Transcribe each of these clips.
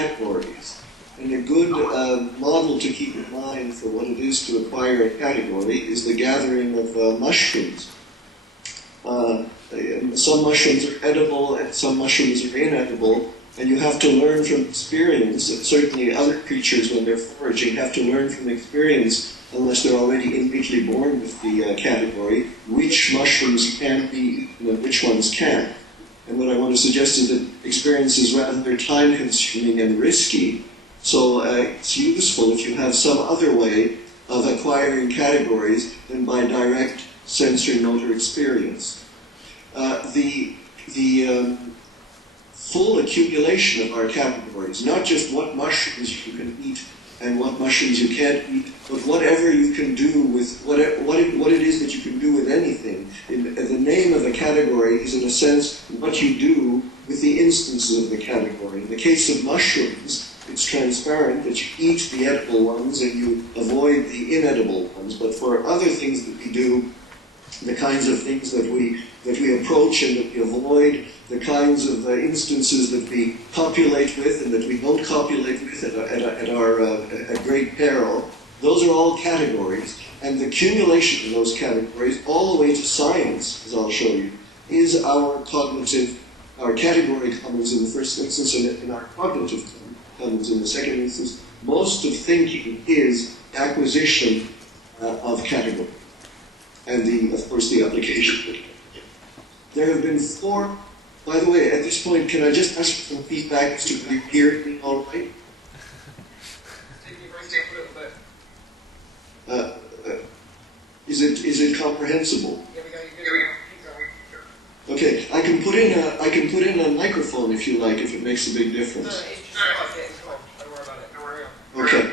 categories. And a good model to keep in mind for what it is to acquire a category is the gathering of mushrooms. Some mushrooms are edible and some mushrooms are inedible, and you have to learn from experience, and certainly other creatures when they're foraging have to learn from experience, unless they're already innately born with the category, which mushrooms can be eaten and which ones can't. And what I want to suggest is that experience is rather time-consuming and risky, so it's useful if you have some other way of acquiring categories than by direct sensory motor experience. The full accumulation of our categories, not just what mushrooms you can eat and what mushrooms you can't eat, but whatever you can do with, what it is that you can do with anything. The name of a category is, in a sense, what you do with the instances of the category. In the case of mushrooms, it's transparent that you eat the edible ones and you avoid the inedible ones. But for other things that we do, the kinds of things that we approach and that we avoid, the kinds of instances that we copulate with and that we don't copulate with at great peril, those are all categories. And the accumulation of those categories, all the way to science, as I'll show you, is our category comes in the first instance and our cognitive comes in the second instance. Most of thinking is acquisition of category. And of course, the application. There have been 4, by the way, at this point, can I just ask for some feedback as to whether you hear me all right? Is it comprehensible? Okay, I can put in a microphone if you like, if it makes a big difference. Okay.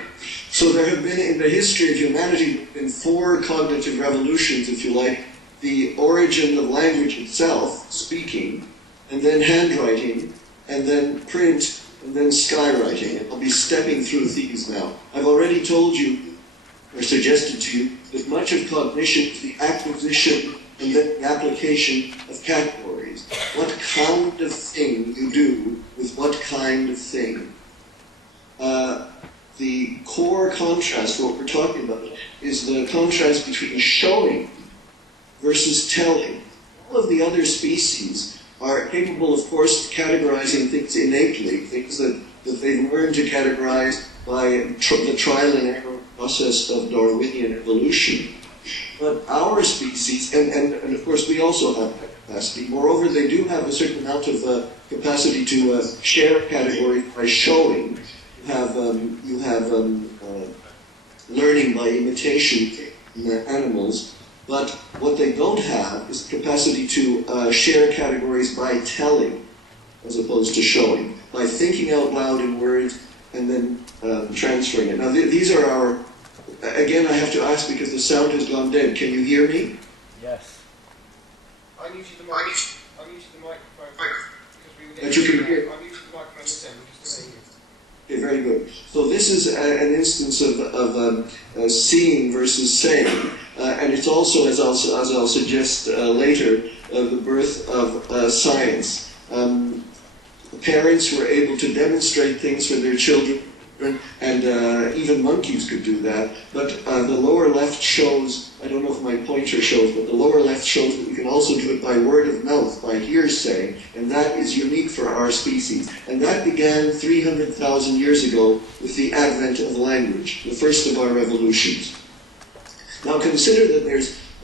So there have been, in the history of humanity, been 4 cognitive revolutions, if you like. The origin of language itself, speaking, and then handwriting, and then print, and then skywriting. And I'll be stepping through these now. I've already told you, or suggested to you, that much of cognition is the acquisition and then the application of categories. What kind of thing you do with what kind of thing. The core contrast, what we're talking about, is the contrast between showing versus telling. All of the other species are capable, of course, of categorizing things innately, things that they've learned to categorize by the trial and error process of Darwinian evolution. But our species, and of course we also have that capacity, moreover they do have a certain amount of capacity to share categories by showing. You have learning by imitation in animals, but what they don't have is the capacity to share categories by telling, as opposed to showing, by thinking out loud in words and then transferring it. Now these are our, again I have to ask because the sound has gone dead. Can you hear me? Yes. I muted the microphone. That you can hear. I muted the microphone this end, just to hear you. Okay, very good. So this is an instance of seeing versus saying, and it's also, as I'll suggest later, the birth of science. Parents were able to demonstrate things for their children, and even monkeys could do that. But the lower left shows, I don't know if my pointer shows, but the lower left shows that we can also do it by word of mouth, by hearsay, and that is unique for our species. And that began 300,000 years ago with the advent of language, the first of our revolutions. Now consider that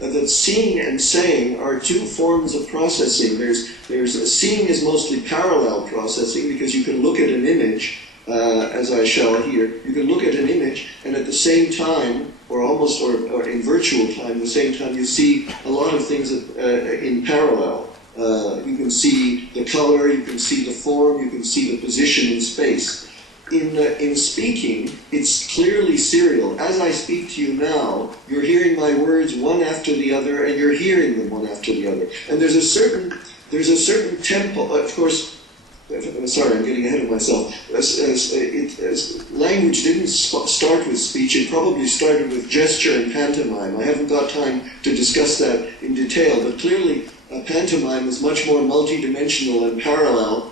that seeing and saying are 2 forms of processing. Seeing is mostly parallel processing because you can look at an image, as I shall here. You can look at an image and at the same time, or in virtual time, at the same time, you see a lot of things in parallel. You can see the color, you can see the form, you can see the position in space. In speaking, it's clearly serial. As I speak to you now, you're hearing my words one after the other, and you're hearing them one after the other. And there's a certain tempo. Of course, sorry, I'm getting ahead of myself. Language didn't start with speech. It probably started with gesture and pantomime. I haven't got time to discuss that in detail, but clearly pantomime is much more multidimensional and parallel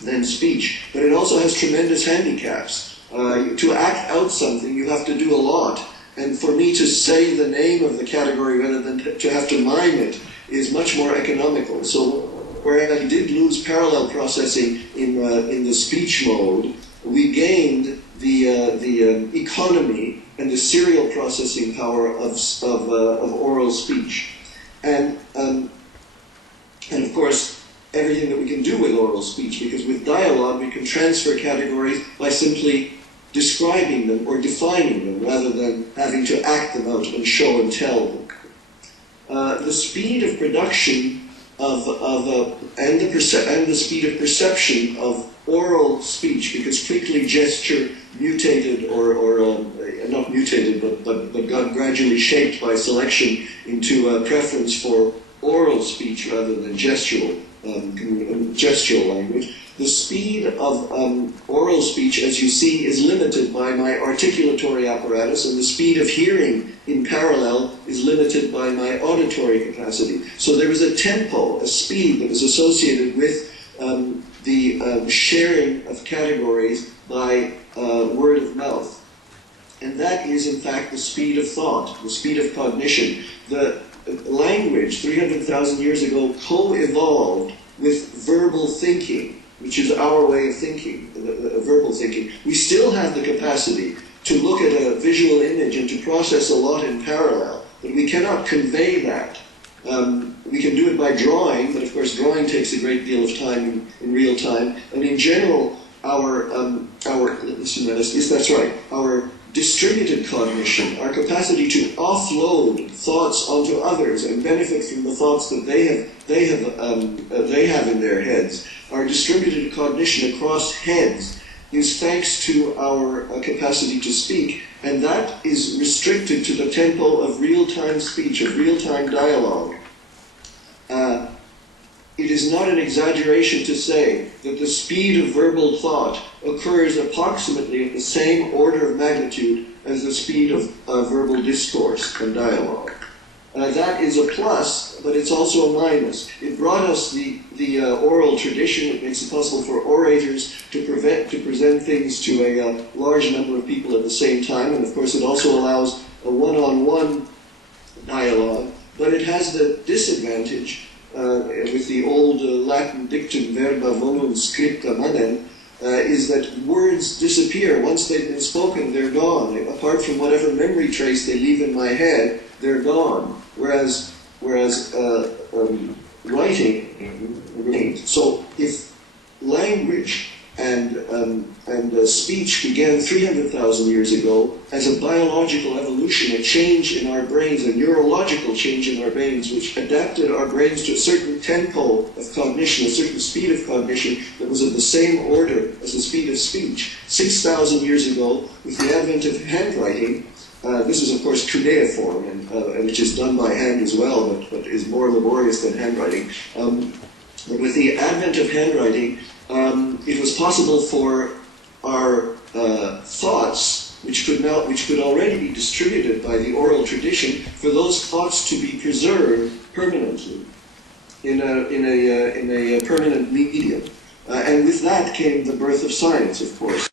than speech. But it also has tremendous handicaps. To act out something, you have to do a lot. And for me to say the name of the category rather than to have to mime it is much more economical. So where I did lose parallel processing in the speech mode, we gained the economy and the serial processing power of oral speech. And of course, everything that we can do with oral speech, because with dialogue we can transfer categories by simply describing them or defining them rather than having to act them out and show and tell them. The speed of production and the speed of perception of oral speech, because quickly gesture mutated or not mutated but got gradually shaped by selection into a preference for oral speech rather than gestural language. The speed of oral speech, as you see, is limited by my articulatory apparatus, and the speed of hearing in parallel is limited by my auditory capacity. So there is a tempo, a speed that is associated with the sharing of categories by word of mouth. And that is, in fact, the speed of thought, the speed of cognition. The language, 300,000 years ago, co-evolved with verbal thinking, which is our way of thinking, verbal thinking. We still have the capacity to look at a visual image and to process a lot in parallel, but we cannot convey that. We can do it by drawing, but of course drawing takes a great deal of time in real time. And in general, our distributed cognition, our capacity to offload thoughts onto others and benefit from the thoughts that they have in their heads, our distributed cognition across heads is thanks to our capacity to speak, and that is restricted to the tempo of real-time speech, of real-time dialogue. It is not an exaggeration to say that the speed of verbal thought occurs approximately at the same order of magnitude as the speed of verbal discourse and dialogue. That is a plus, but it's also a minus. It brought us the oral tradition. It makes it possible for orators to present things to a large number of people at the same time, and of course it also allows a one-on-one dialogue, but it has the disadvantage with the old Latin dictum verba vonum scripta manem, is that words disappear. Once they've been spoken, they're gone. Apart from whatever memory trace they leave in my head, they're gone. Whereas writing remains. So if language and speech began 300,000 years ago as a biological evolution, a change in our brains, a neurological change in our brains, which adapted our brains to a certain tempo of cognition, a certain speed of cognition that was of the same order as the speed of speech. 6,000 years ago, with the advent of handwriting, this is of course cuneiform, and which is done by hand as well, but is more laborious than handwriting. But with the advent of handwriting, it was possible for our thoughts, which could already be distributed by the oral tradition, for those thoughts to be preserved permanently in a permanent medium. And with that came the birth of science, of course.